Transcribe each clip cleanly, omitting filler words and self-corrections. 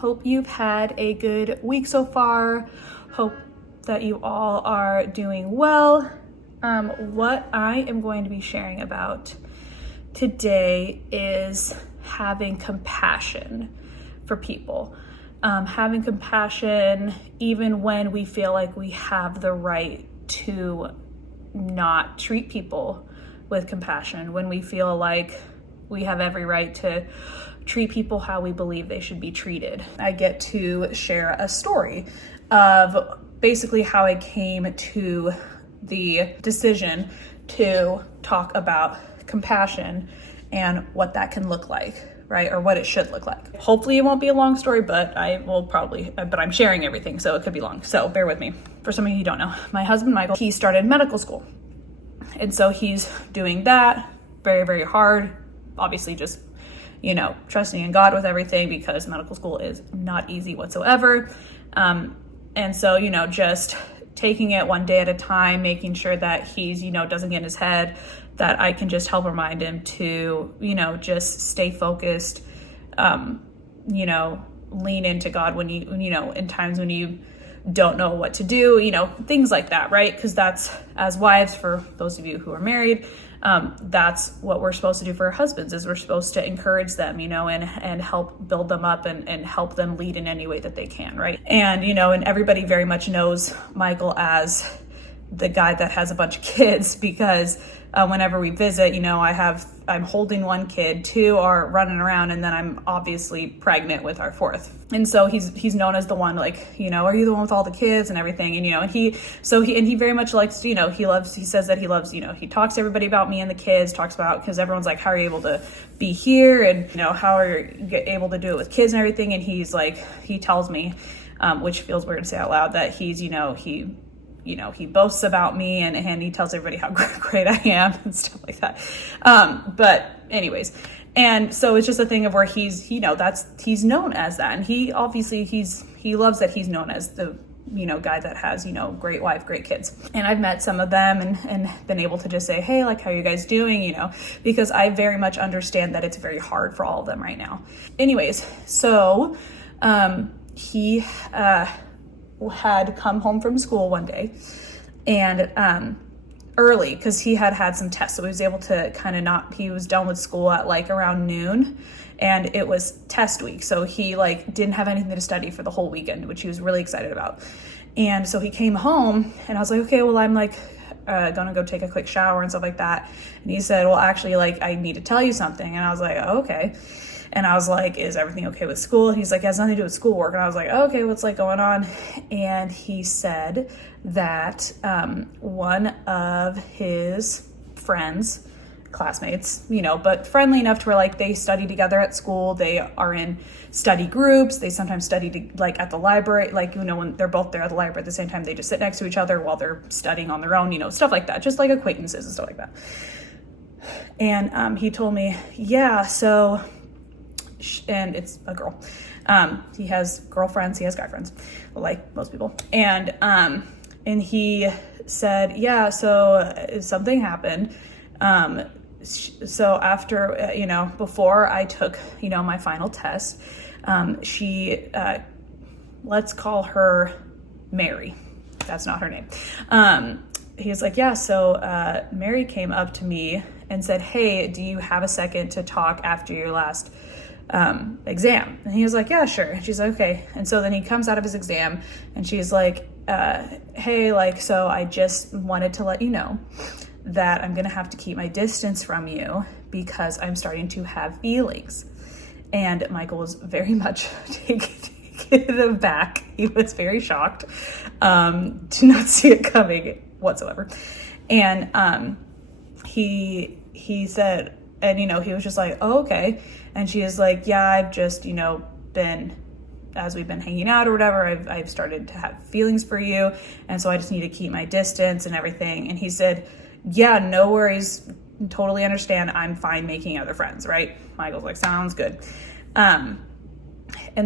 Hope you've had a good week so far. Hope that you all are doing well. What I am going to be sharing about today is having compassion for people. Having compassion even when we feel like we have the right to not treat people with compassion, when we feel like we have every right to treat people how we believe they should be treated. I get to share a story of basically how I came to the decision to talk about compassion and what that can look like, right? Or what it should look like. Hopefully it won't be a long story, but I'm sharing everything, so it could be long. So bear with me. For some of you who don't know, my husband, Michael, he started medical school. And so he's doing that very, very hard. Obviously just, trusting in God with everything, because medical school is not easy whatsoever. And so, just taking it one day at a time, making sure that he's, doesn't get in his head, that I can just help remind him to, just stay focused, lean into God when in times when you don't know what to do, things like that, right? Because that's, as wives, for those of you who are married, that's what we're supposed to do for our husbands, is we're supposed to encourage them, and help build them up and help them lead in any way that they can, right? And, and everybody very much knows Michael as the guy that has a bunch of kids, because whenever we visit, I'm holding one kid, two are running around, and then I'm obviously pregnant with our fourth. And so he's known as the one, are you the one with all the kids and everything? And he very much likes, he says that he loves, he talks to everybody about me and the kids, talks about, because everyone's like, how are you able to be here? And, how are you able to do it with kids and everything? And he's like, he tells me, which feels weird to say out loud, that he's, he boasts about me and he tells everybody how great I am and stuff like that. But anyways, and so it's just a thing of where he's known as that. And he obviously, he loves that he's known as the, guy that has, great wife, great kids. And I've met some of them and been able to just say, hey, how are you guys doing? Because I very much understand that it's very hard for all of them right now. Anyways, so, he, had come home from school one day and early, because he had some tests, so he was able to he was done with school at around noon, and it was test week, so he didn't have anything to study for the whole weekend, which he was really excited about. And so he came home and I was like, okay, well, I'm gonna go take a quick shower and stuff like that. And he said, well, actually, I need to tell you something. And I was like, oh, okay. And I was like, is everything okay with school? He's like, it has nothing to do with schoolwork. And I was like, oh, okay, what's going on? And he said that one of his friends, classmates, but friendly enough to where they study together at school. They are in study groups. They sometimes study at the library, when they're both there at the library at the same time, they just sit next to each other while they're studying on their own, stuff like that, just acquaintances and stuff like that. And he told me, yeah, so... and it's a girl. He has girlfriends, he has guy friends, like most people. And he said, yeah, so something happened. So after, before I took, my final test, she, let's call her Mary. That's not her name. He's like, yeah, so Mary came up to me and said, hey, do you have a second to talk after your last exam? And he was like, yeah, sure. And she's like, okay. And so then he comes out of his exam and she's like, hey, so I just wanted to let you know that I'm going to have to keep my distance from you because I'm starting to have feelings. And Michael was very much taken aback. He was very shocked, to not see it coming whatsoever. And, he said, and, he was just like, oh, okay. And she is like, yeah, I've just, as we've been hanging out or whatever, I've started to have feelings for you. And so I just need to keep my distance and everything. And he said, yeah, no worries. Totally understand. I'm fine making other friends, right? Michael's like, sounds good. And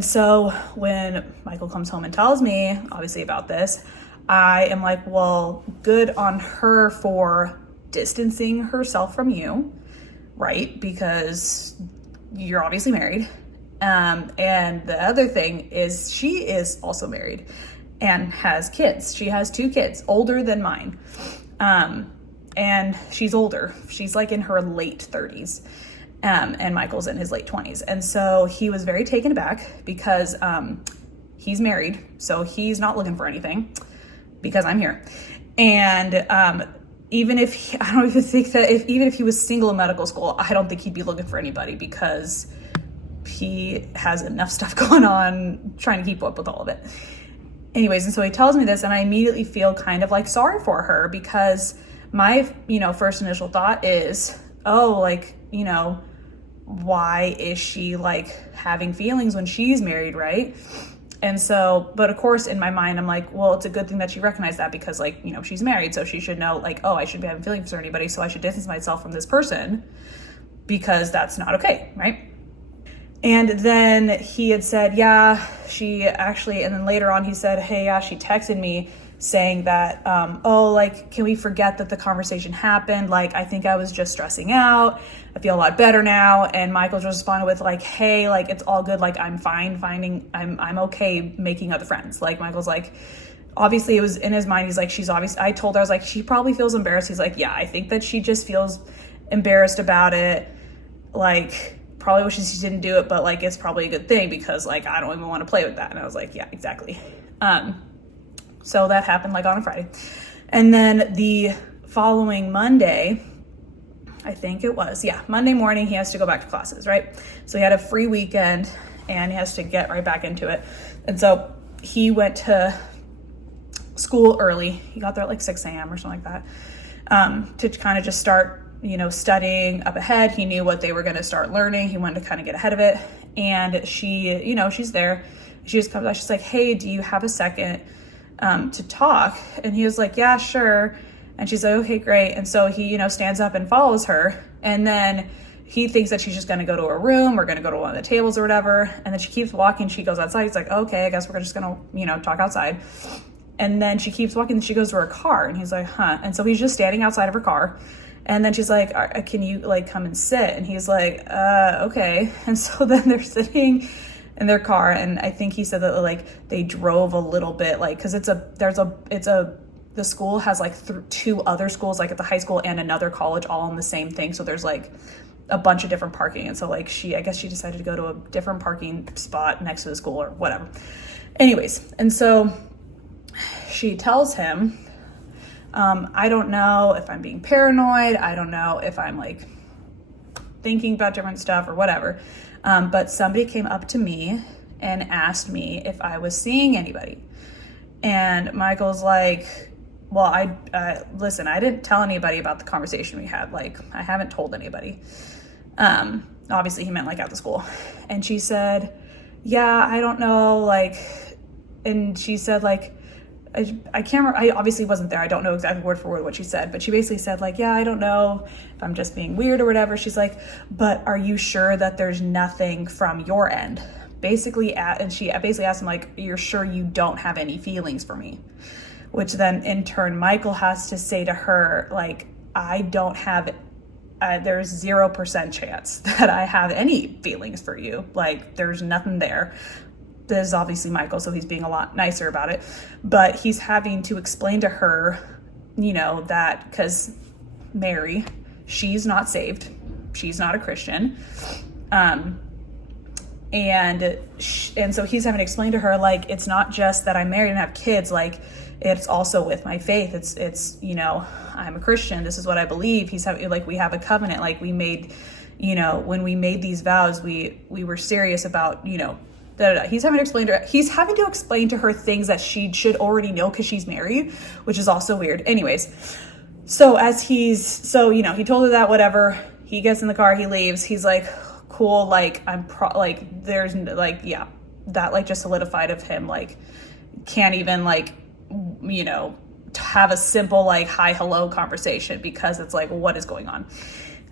so when Michael comes home and tells me, obviously, about this, I am like, well, good on her for distancing herself from you, right? Because you're obviously married. And the other thing is she is also married and has kids. She has 2 kids, older than mine. And she's older. She's like in her late 30s. And Michael's in his late 20s. And so he was very taken aback because he's married. So he's not looking for anything because I'm here. And even if I don't even think that even if he was single in medical school, I don't think he'd be looking for anybody because he has enough stuff going on trying to keep up with all of it. Anyways, and so he tells me this, and I immediately feel kind of like sorry for her because my, first initial thought is, oh, like, why is she like having feelings when she's married, right? And so, but of course, in my mind, I'm like, well, it's a good thing that she recognized that because like, she's married. So she should know like, oh, I shouldn't be having feelings for anybody. So I should distance myself from this person because that's not okay, right? And then he had said, yeah, she actually, and then later on he said, hey, yeah, she texted me saying that, oh, like, can we forget that the conversation happened? Like, I think I was just stressing out. I feel a lot better now. And Michael just responded with like, hey, like, it's all good. Like, I'm fine I'm okay making other friends. Like, Michael's like, obviously it was in his mind. He's like, I told her, I was like, she probably feels embarrassed. He's like, yeah, I think that she just feels embarrassed about it. Like, probably wishes she didn't do it, but like, it's probably a good thing because like, I don't even want to play with that. And I was like, yeah, exactly. So that happened like on a Friday. And then the following Monday, I think it was, Monday morning, he has to go back to classes, right? So he had a free weekend and he has to get right back into it. And so he went to school early. He got there at like 6 a.m. or something like that, to kind of just start, studying up ahead. He knew what they were going to start learning. He wanted to kind of get ahead of it. And she, she's there. She just comes out. She's like, hey, do you have a second to talk? And he was like, yeah, sure. And she's like, okay, great. And so he, stands up and follows her. And then he thinks that she's just going to go to her room or going to go to one of the tables or whatever. And then she keeps walking. She goes outside. He's like, okay, I guess we're just going to, talk outside. And then she keeps walking. And she goes to her car. And he's like, huh. And so he's just standing outside of her car. And then she's like, can you like come and sit? And he's like, okay. And so then they're sitting in their car. And I think he said that like they drove a little bit, like, cause the school has like 2 other schools, like at the high school and another college all in the same thing. So there's like a bunch of different parking. And so like I guess she decided to go to a different parking spot next to the school or whatever. Anyways. And so she tells him, I don't know if I'm being paranoid. I don't know if I'm like thinking about different stuff or whatever. But somebody came up to me and asked me if I was seeing anybody. And Michael's like, well, listen, I didn't tell anybody about the conversation we had. Like, I haven't told anybody. Obviously he meant like at the school. And she said, yeah, I don't know. Like, and she said like, I can't remember, I obviously wasn't there. I don't know exactly word for word what she said, but she basically said like, yeah, I don't know if I'm just being weird or whatever. She's like, but are you sure that there's nothing from your end? And she basically asked him like, you're sure you don't have any feelings for me? Which then in turn, Michael has to say to her, like, I don't have, there's 0% chance that I have any feelings for you. Like, there's nothing there. This is obviously Michael, so he's being a lot nicer about it. But he's having to explain to her, that because Mary, she's not saved. She's not a Christian. And so he's having to explain to her, like, it's not just that I'm married and have kids. Like, it's also with my faith. It's I'm a Christian. This is what I believe. He's having, like, we have a covenant. Like, we made, when we made these vows, we were serious about, He's having to explain to her things that she should already know because she's married, which is also weird. Anyways, so he told her that, whatever. He gets in the car, he leaves. He's like, cool. Like, there's like, yeah, that like just solidified of him. Like, can't even like, have a simple like hi, hello conversation because it's like, what is going on?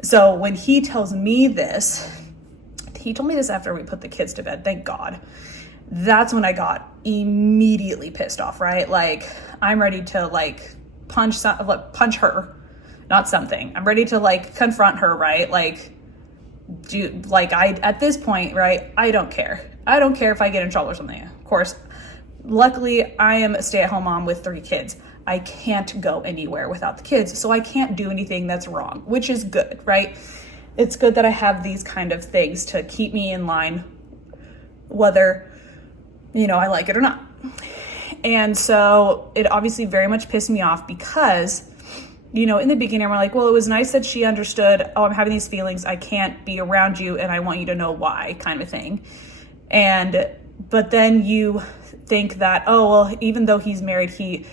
So when he tells me this, he told me this after we put the kids to bed, thank God. That's when I got immediately pissed off, right? Like, I'm ready to like punch her, not something. I'm ready to like confront her, right? Like, at this point, right, I don't care. I don't care if I get in trouble or something. Of course, luckily I am a stay-at-home mom with 3 kids. I can't go anywhere without the kids, so I can't do anything that's wrong, which is good, right? It's good that I have these kind of things to keep me in line, whether, I like it or not. And so it obviously very much pissed me off because, in the beginning, we're like, well, it was nice that she understood, oh, I'm having these feelings, I can't be around you, and I want you to know why, kind of thing. But then you think that, oh, well, even though he's married,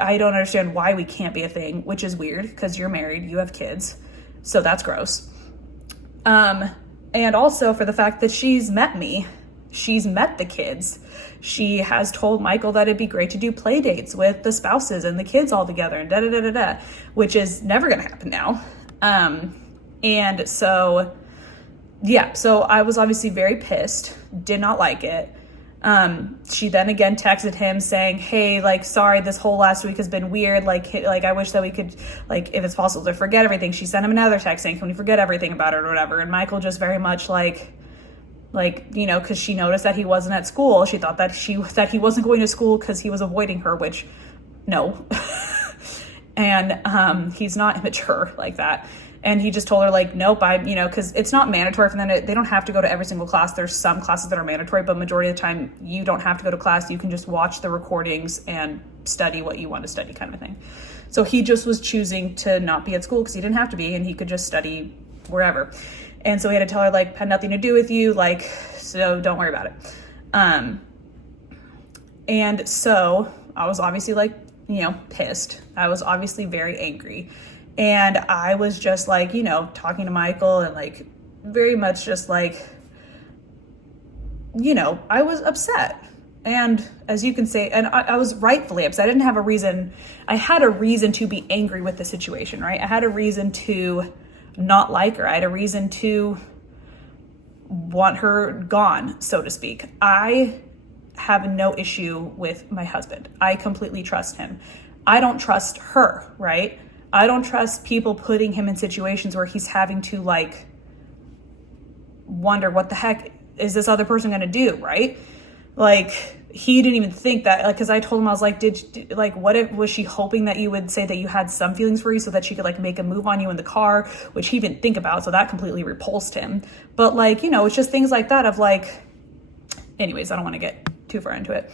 I don't understand why we can't be a thing, which is weird because you're married, you have kids, so that's gross. And also for the fact that she's met me, she's met the kids. She has told Michael that it'd be great to do play dates with the spouses and the kids all together and da-da-da-da-da, which is never going to happen now. And so, yeah, so I was obviously very pissed, did not like it. She then again texted him saying, hey, like, sorry, this whole last week has been weird. Like, I wish that we could, like, if it's possible to forget everything. She sent him another text saying, can we forget everything about it or whatever? And Michael just very much like, because she noticed that he wasn't at school. She thought that he wasn't going to school because he was avoiding her, which no. And, he's not immature like that. And he just told her, like, nope, because it's not mandatory for them. They don't have to go to every single class. There's some classes that are mandatory, but majority of the time you don't have to go to class. You can just watch the recordings and study what you want to study, kind of thing. So he just was choosing to not be at school because he didn't have to be, and he could just study wherever. And so he had to tell her, like, had nothing to do with you, like, so don't worry about it. And so I was obviously, like, pissed. I was obviously very angry. And I was just like, talking to Michael and like very much just like, I was upset. And as you can say, and I was rightfully upset. I didn't have a reason. I had a reason to be angry with the situation, right? I had a reason to not like her. I had a reason to want her gone, so to speak. I have no issue with my husband. I completely trust him. I don't trust her, right? I don't trust people putting him in situations where he's having to like wonder what the heck is this other person going to do, right? Like he didn't even think that, like, cause I told him, I was like, was she hoping that you would say that you had some feelings for you so that she could like make a move on you in the car, which he didn't think about. So that completely repulsed him. But like, it's just things like that of like, anyways, I don't want to get too far into it.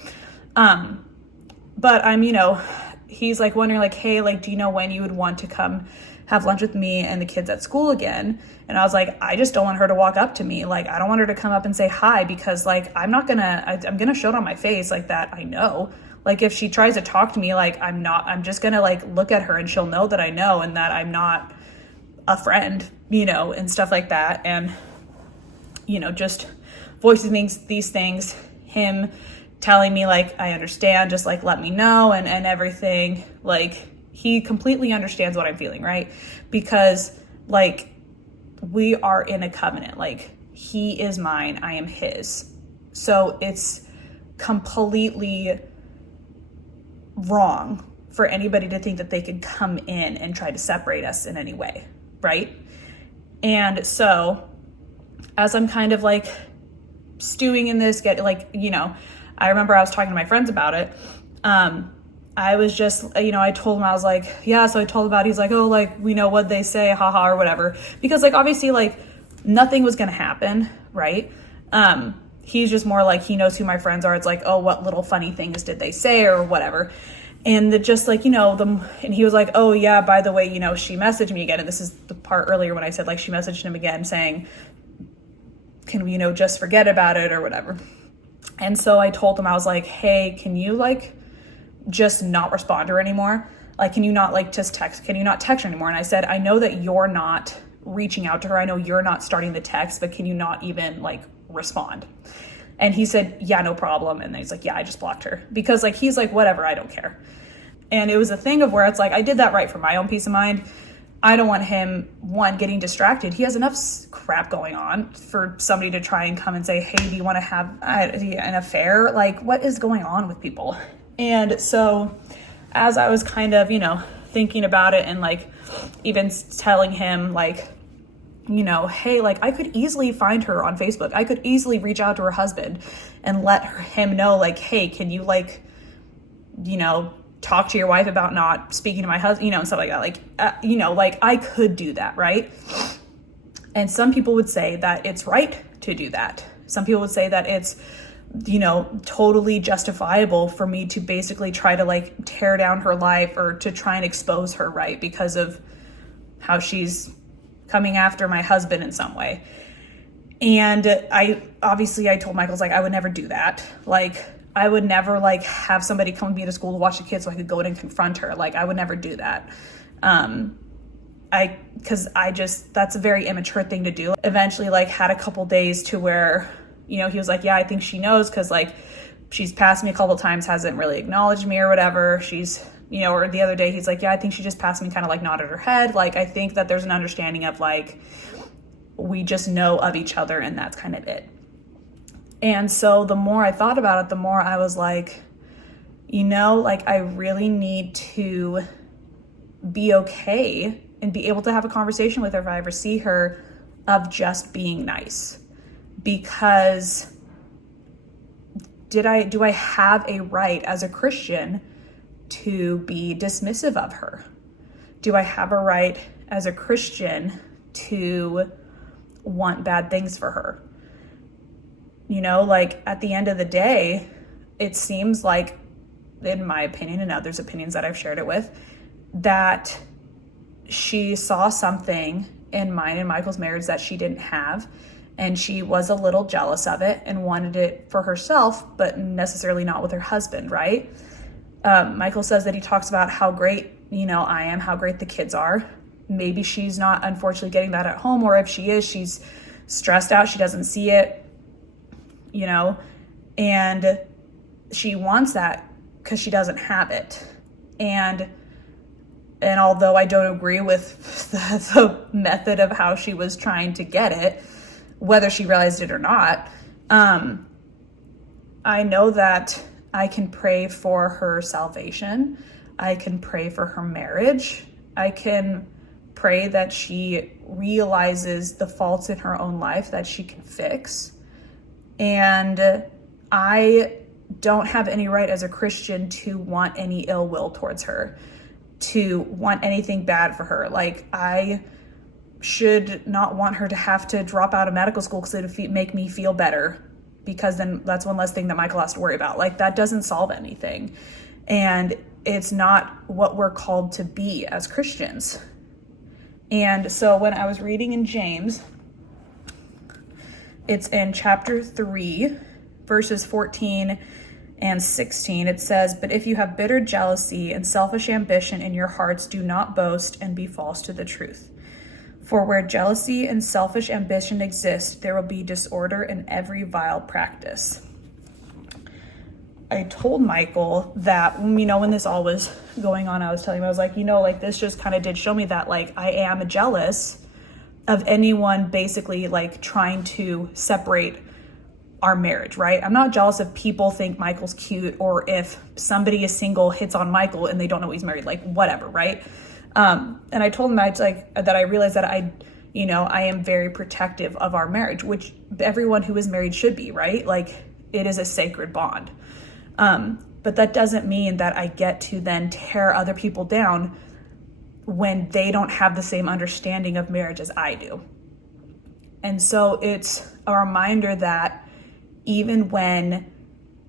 But I'm, he's like wondering like, hey, like, do you know when you would want to come have lunch with me and the kids at school again? And I was like, I just don't want her to walk up to me. Like, I don't want her to come up and say hi because like, I'm going to show it on my face like that. I know, like if she tries to talk to me, like I'm just going to like look at her and she'll know that I know and that I'm not a friend, and stuff like that. And, just voicing these things, him telling me like, I understand, just like, let me know and everything. Like he completely understands what I'm feeling, right? Because like we are in a covenant, like he is mine, I am his. So it's completely wrong for anybody to think that they could come in and try to separate us in any way, right? And so as I'm kind of like stewing in this, I remember I was talking to my friends about it. I was just, I told him, I was like, yeah, so I told him about it. He's like, oh, like, we know what they say, haha, or whatever. Because like, obviously like nothing was going to happen. Right. He's just more like, he knows who my friends are. It's like, oh, what little funny things did they say or whatever. And just like, and he was like, oh yeah, by the way, she messaged me again. And this is the part earlier when I said like, she messaged him again saying, can we, just forget about it or whatever. And so I told him, I was like, hey, can you like just not respond to her anymore? Like, can you not like just can you not text her anymore? And I said, I know that you're not reaching out to her. I know you're not starting the text, but can you not even like respond? And he said, yeah, no problem. And then he's like, yeah, I just blocked her because like, he's like, whatever, I don't care. And it was a thing of where it's like, I did that right for my own peace of mind. I don't want him, getting distracted. He has enough crap going on for somebody to try and come and say, hey, do you want to have an affair? Like, what is going on with people? And so as I was kind of, thinking about it and like even telling him like, hey, like I could easily find her on Facebook. I could easily reach out to her husband and let him know, like, hey, can you like, talk to your wife about not speaking to my husband, and stuff like that. Like, like I could do that, right? And some people would say that it's right to do that. Some people would say that it's, totally justifiable for me to basically try to like tear down her life or to try and expose her, right? Because of how she's coming after my husband in some way. And I told Michael's like, I would never do that. Like, I would never like have somebody come with me to school to watch the kids so I could go in and confront her. Like, I would never do that. That's a very immature thing to do. Eventually, like, had a couple days to where, he was like, yeah, I think she knows, because like she's passed me a couple times, hasn't really acknowledged me or whatever. She's, or the other day he's like, yeah, I think she just passed me, kind of like nodded her head. Like, I think that there's an understanding of like, we just know of each other and that's kind of it. And so the more I thought about it, the more I was like, like I really need to be okay and be able to have a conversation with her if I ever see her, of just being nice. Because do I have a right as a Christian to be dismissive of her? Do I have a right as a Christian to want bad things for her? Like at the end of the day, it seems like, in my opinion and others' opinions that I've shared it with, that she saw something in mine and Michael's marriage that she didn't have, and she was a little jealous of it and wanted it for herself, but necessarily not with her husband, right? Michael says that he talks about how great, I am, how great the kids are. Maybe she's not, unfortunately, getting that at home, or if she is, she's stressed out, she doesn't see it, and she wants that because she doesn't have it. And although I don't agree with the method of how she was trying to get it, whether she realized it or not, I know that I can pray for her salvation. I can pray for her marriage. I can pray that she realizes the faults in her own life that she can fix. And I don't have any right as a Christian to want any ill will towards her, to want anything bad for her. Like, I should not want her to have to drop out of medical school because it would make me feel better, because then that's one less thing that Michael has to worry about. Like, that doesn't solve anything. And it's not what we're called to be as Christians. And so when I was reading in James, it's in chapter 3, verses 14 and 16. It says, "But if you have bitter jealousy and selfish ambition in your hearts, do not boast and be false to the truth. For where jealousy and selfish ambition exist, there will be disorder in every vile practice." I told Michael that, when this all was going on, I was telling him, I was like, like this just kind of did show me that, like, I am jealous of anyone basically like trying to separate our marriage, right? I'm not jealous if people think Michael's cute, or if somebody is single, hits on Michael and they don't know he's married, like whatever, right? And I told him that I realized that I am very protective of our marriage, which everyone who is married should be, right? Like, it is a sacred bond. But that doesn't mean that I get to then tear other people down when they don't have the same understanding of marriage as I do. And so it's a reminder that even when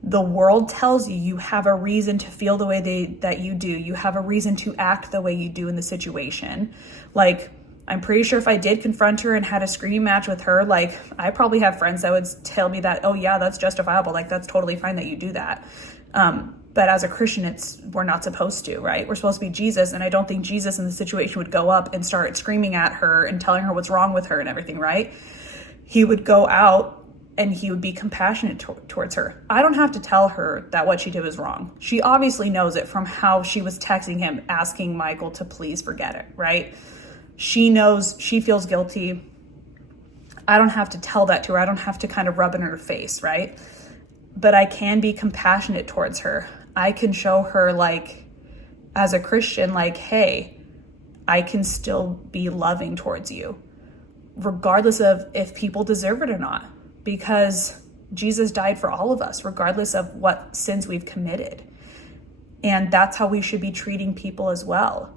the world tells you you have a reason to feel the way that you do, you have a reason to act the way you do in the situation. Like, I'm pretty sure if I did confront her and had a screaming match with her, like, I probably have friends that would tell me that, oh yeah, that's justifiable. Like, that's totally fine that you do that. But as a Christian, we're not supposed to, right? We're supposed to be Jesus. And I don't think Jesus in the situation would go up and start screaming at her and telling her what's wrong with her and everything, right? He would go out and he would be compassionate towards her. I don't have to tell her that what she did was wrong. She obviously knows it from how she was texting him, asking Michael to please forget it, right? She knows, she feels guilty. I don't have to tell that to her. I don't have to kind of rub it in her face, right? But I can be compassionate towards her. I can show her, like, as a Christian, like, hey, I can still be loving towards you. regardless of if people deserve it or not, because Jesus died for all of us, regardless of what sins we've committed. And that's how we should be treating people as well,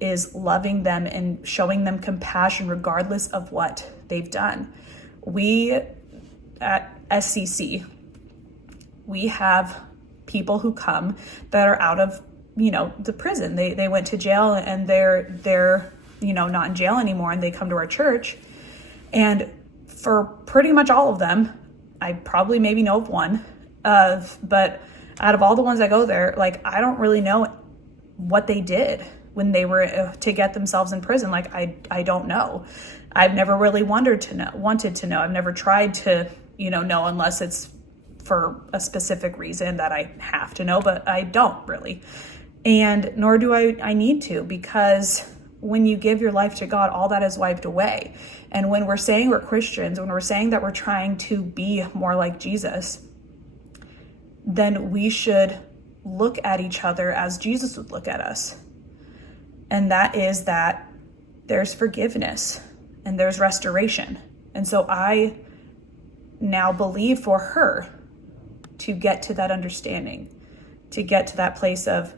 is loving them and showing them compassion regardless of what they've done. We at SCC, we have people who come that are out of, the prison. They went to jail and they're not in jail anymore, and they come to our church. And for pretty much all of them, I probably maybe know of one, but out of all the ones that go there, like, I don't really know what they did when they were to get themselves in prison. Like, I don't know. I've never really wanted to know. I've never tried to, know, unless it's for a specific reason that I have to know, but I don't really. And nor do I need to, because when you give your life to God, all that is wiped away. And when we're saying we're Christians, when we're saying that we're trying to be more like Jesus, then we should look at each other as Jesus would look at us. And that is that there's forgiveness and there's restoration. And so I now believe for her to get to that understanding, to get to that place of,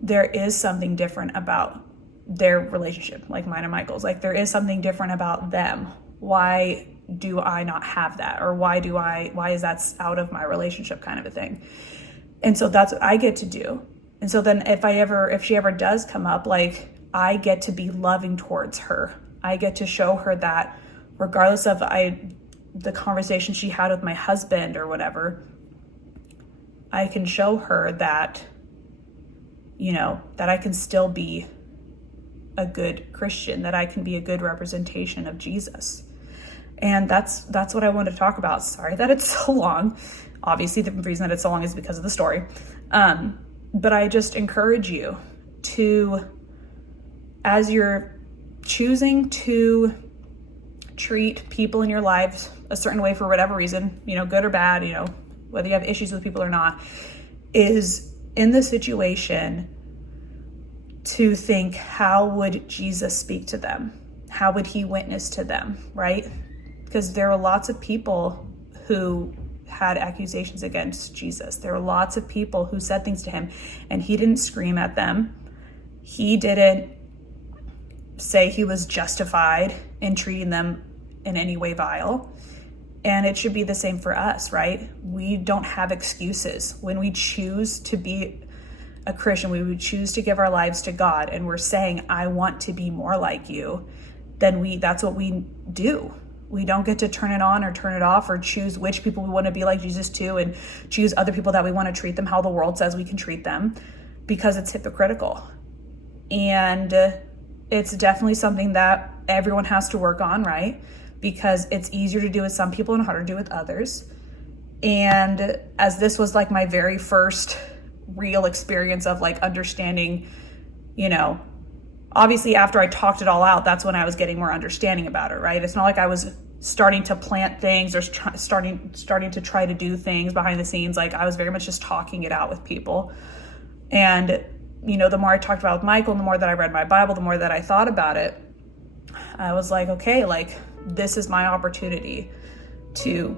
there is something different about their relationship, like mine and Michael's. Like, there is something different about them. Why do I not have that? Or why is that out of my relationship, kind of a thing? And so that's what I get to do. And so then if she ever does come up, like, I get to be loving towards her. I get to show her that regardless of the conversation she had with my husband or whatever, I can show her that, that I can still be a good Christian, that I can be a good representation of Jesus. And that's what I wanted to talk about. Sorry that it's so long. Obviously, the reason that it's so long is because of the story. But I just encourage you to, as you're choosing to treat people in your lives a certain way for whatever reason, good or bad, whether you have issues with people or not, is in the situation to think, how would Jesus speak to them? How would he witness to them, right? Because there are lots of people who had accusations against Jesus. There were lots of people who said things to him, and he didn't scream at them. He didn't say he was justified in treating them in any way vile. And it should be the same for us, right? We don't have excuses. When we choose to be a Christian, we would choose to give our lives to God, and we're saying, I want to be more like you, then that's what we do. We don't get to turn it on or turn it off, or choose which people we want to be like Jesus to, and choose other people that we want to treat them how the world says we can treat them, because it's hypocritical. And it's definitely something that everyone has to work on, right? Because it's easier to do with some people and harder to do with others. And as this was like my very first real experience of like understanding, obviously after I talked it all out, that's when I was getting more understanding about it, right? It's not like I was starting to plant things or starting to try to do things behind the scenes. Like, I was very much just talking it out with people. And, the more I talked about it with Michael, and the more that I read my Bible, the more that I thought about it, I was like, okay, like, this is my opportunity to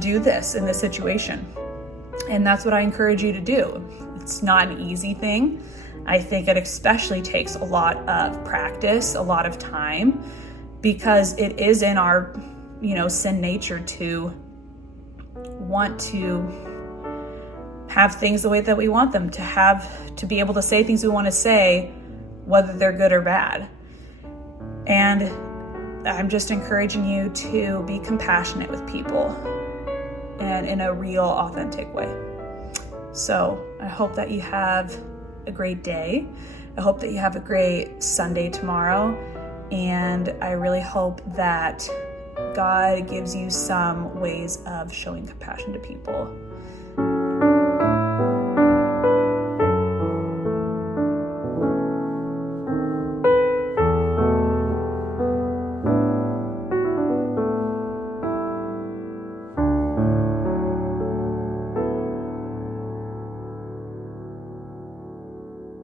do this in this situation. And that's what I encourage you to do. It's not an easy thing. I think it especially takes a lot of practice, a lot of time, because it is in our, sin nature to want to have things the way that we want them, to be able to say things we want to say, whether they're good or bad. And I'm just encouraging you to be compassionate with people, and in a real, authentic way. So I hope that you have a great day. I hope that you have a great Sunday tomorrow. And I really hope that God gives you some ways of showing compassion to people.